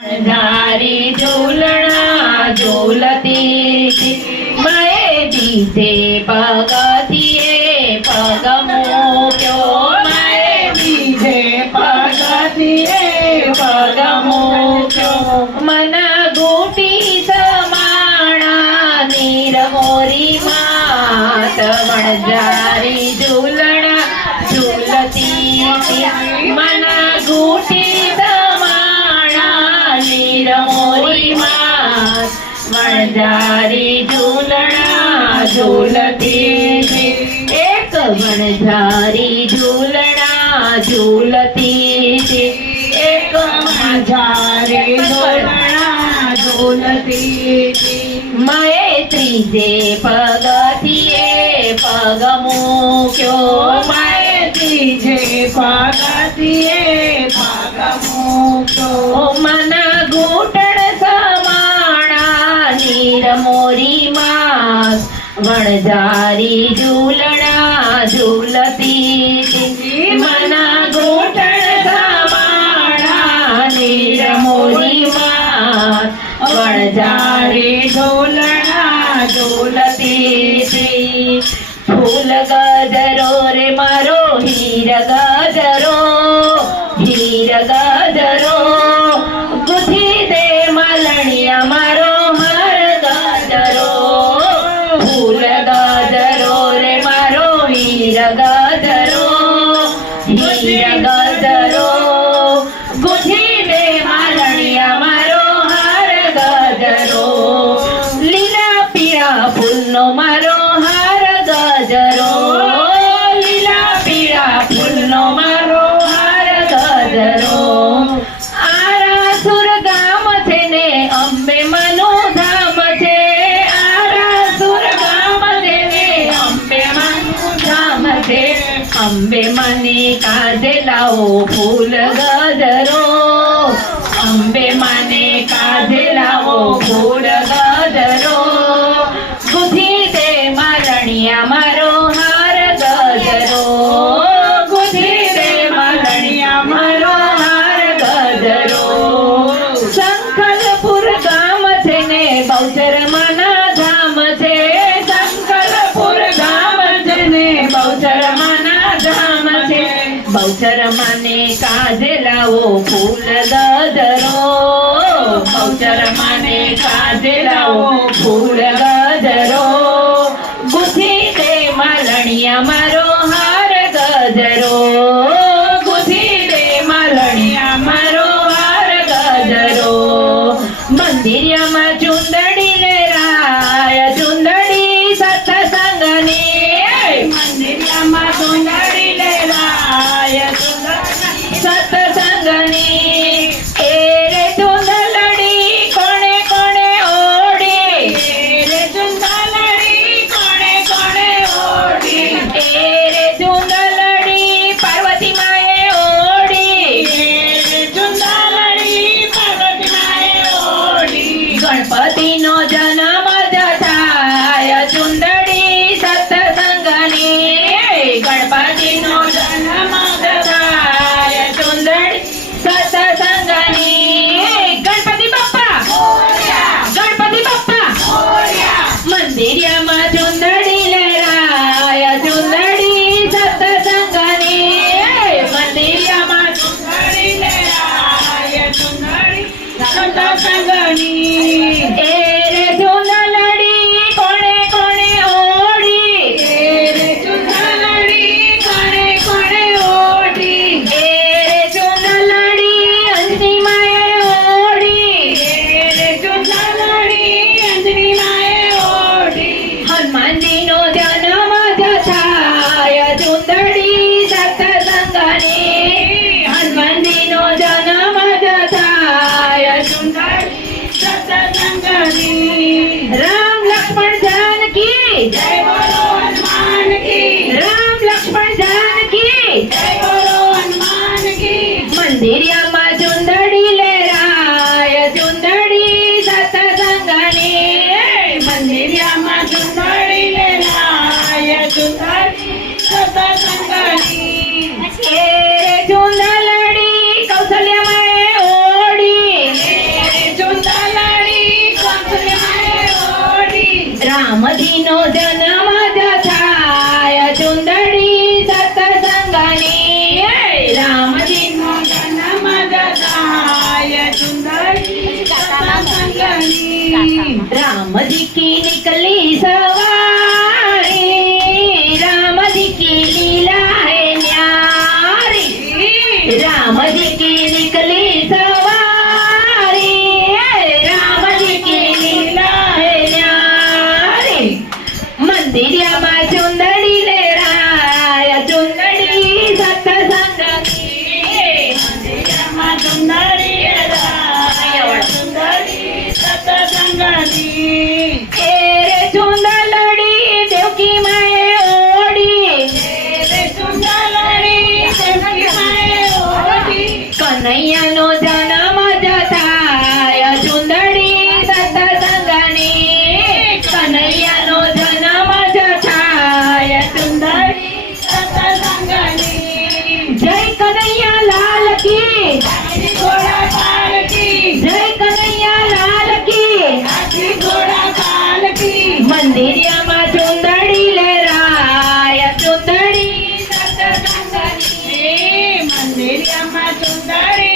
ધારી ઝૂલણા ઝૂલતી મેં બીજે પગથિયે પગ મૂક્યો મેં બીજે પગથિયે પગ મૂક્યો મન ઘૂંટી સમાણા નીર મોરી માત વણઝારી ઝૂલણા ઝૂલતી મન ઘૂંટી મોરી માત વણઝારી ઝૂલણા ઝૂલતી એક વણઝારી ઝૂલણા ઝૂલતી એક વણઝારી ઝૂલણા ઝૂલતી મેં ત્રીજે પગથિયે પગ મૂક્યો મેં ત્રીજે પગથિયે પગ મૂક્યો મન ઘૂંટણ સમાણા નીર મોરી માત વણઝારી ઝૂલણા ઝૂલતી મન ઘૂંટણ સમાણા નીર મોરી માત વણઝારી ઝૂલણા ઝૂલતી ફૂલ ગજરો રે મારો હીર ગજરો હીર ગજરો ગુથી દે માલણિયા મારો હાર ગજરો ફૂલ ગજરો રે મારો હીર ગજરો હીર ગજરો ગુથી દે માલણિયા મારો હાર ગજરો લીલા પીળા ફૂલનો મારો હાર ગજરો લીલા પીળા ફૂલનો મારો હાર ગજરો આરાસુર ગામ છે ને અંબે મનું ધામ છે આરાસુર ગામ છે ને અંબે મનું ધામ છે અંબે મને કાજે લાવો ફૂલ ગજરો અંબે મને કાજે લાવો ફૂલ ગજરો ગુથી દે માલણિયા મારો હાર ગજરો ગુથી દે માલણિયા મારો હાર ગજરો સંકલપુર ગામ છે ને બહુચર માના ધામ છે સંકલપુર ગામ છે ને બહુચર માના ધામ છે બહુચર માને કાજે લાવો ફૂલ ગજરો બહુચર માને કાજે લાવો ફૂલ ગજરો ગુથી દે માલણિયા મારો હાર ગજરો ગુથી દે માલણિયા મારો હાર ગજરો મંદિરમાં ચુંદડી ને રાય ચુંદડી સત્સંગની મંદિરમાં ચુંદડી ને રાય સત્સંગની એ રે ચુંદડી કોણે કોણે ઓડી એ રે ચુંદડી કોણે કોણે ઓડી એ રે ચુંદડી પાર્વતી માએ ઓડી એ રે ચુંદડી પાર્વતી માએ ઓડી ગણપતિનો જન્મ થાય ચુંદડી સત્સંગની ગણપતિનો જન્મ થાય ચુંદડી સત્સંગની ગણપતિ બાપ્પા ગણપતિ બાપ્પા મંદિરમાં ચુંદડી લહેરાય ચુંદડી સત્સંગની મંદિરમાં ચુંદડી લહેરાય ચુંદડી સત્સંગની એ રે ચુંદડી કોણે કોણે ઓડી એ રે ચુંદડી કોણે કોણે ઓડી એ રે ચુંદડી અંજની માએ ઓડી એ રે ચુંદડી અંજની માએ ઓડી હનુમાનજીનો જન્મ થાય ચુંદડી સત્સંગની હનુમાનજીનો જન્મ થાય ચુંદડી સત્સંગની રામ લક્ષ્મણ જાનકી જય બોલો હનુમાન કી રામ લક્ષ્મણ જાનકી જય બોલો હનુમાન કી મંદિરમાં ચુંદડી લહેરાય ચુંદડી સત્સંગની મંદિરમાં ચુંદડી લહેરાય ચુંદડી સત્સંગની એ રે ચુંદડી કૌશલ્યા માએ ઓડી રામજીનો જન્મ જ થાય ચુંદડી સત્સંગની રામજીનો જન્મ જ થાય ચુંદડી સત્સંગની रामजी की निकली सवारी रामजी की लीला है न्यारी रामजी की निकली सवारी रामजी की लीला है न्यारी मंदिरियाમાં ચુંદડી લેરાય ચુંદડી સત્સંગની મંદિરિયામાં ચુંદડી લેરાય ચુંદડી સત્સંગની એ રે ચુંદલડી દેવકી માએ ઓડી રે ચુંદલડી દેવકી માએ ઓડી કનૈયાનો જન્મ જ થાય ચુંદડી સત્સંગની કનૈયાનો જન્મ જ થાય ચુંદડી સત્સંગની જય કનૈયા લાલ કી ઘોડા પાલ કી જય કનૈયા લાલ કી હાથી ઘોડા પાલ કી મંદિરિયામાં ચુંદડી લેરાય ચુંદડી સત્સંગની મંદિરિયામાં ચુંદડી